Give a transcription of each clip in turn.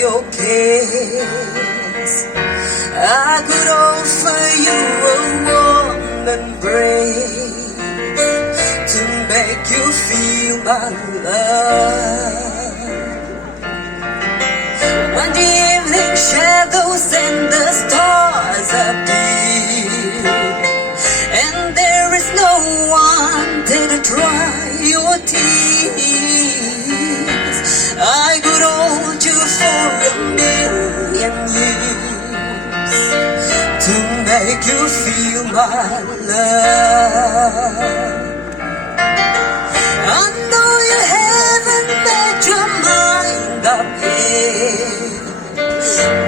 your case. I could offer you a warm embrace to make you feel my love. When the evening shadows and the stars appear, and there is no one there to dry your tears, I could hold you for a million years to make you feel my love. I know you haven't made your mind up yet,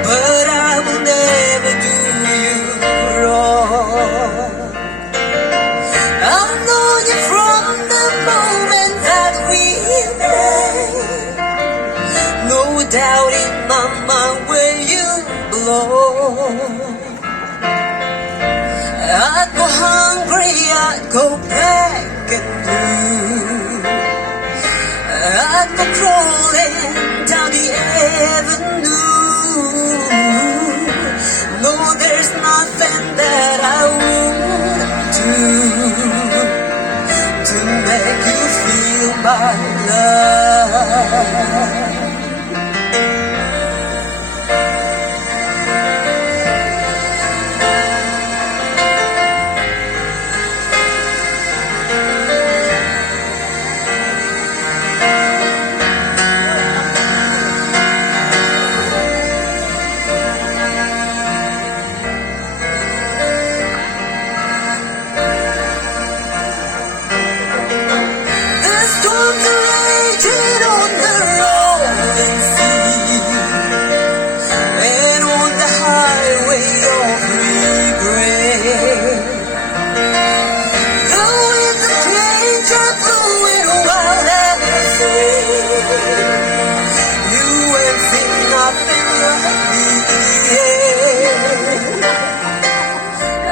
but I will never do you wrong. I've known you from the moment that we met. No doubt in my mind where you belong. I'd go hungry, I'd go back and blue. I'd go crawling down the avenue. No, there's nothing that I wouldn't do to make you feel my love.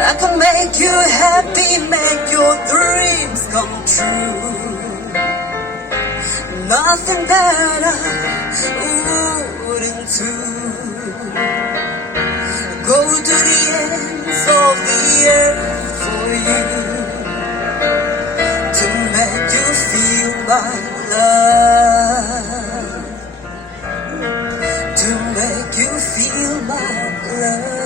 I can make you happy, make your dreams come true. Nothing that I wouldn't do. Go to the ends of the earth for you to make you feel my love, to make you feel my love.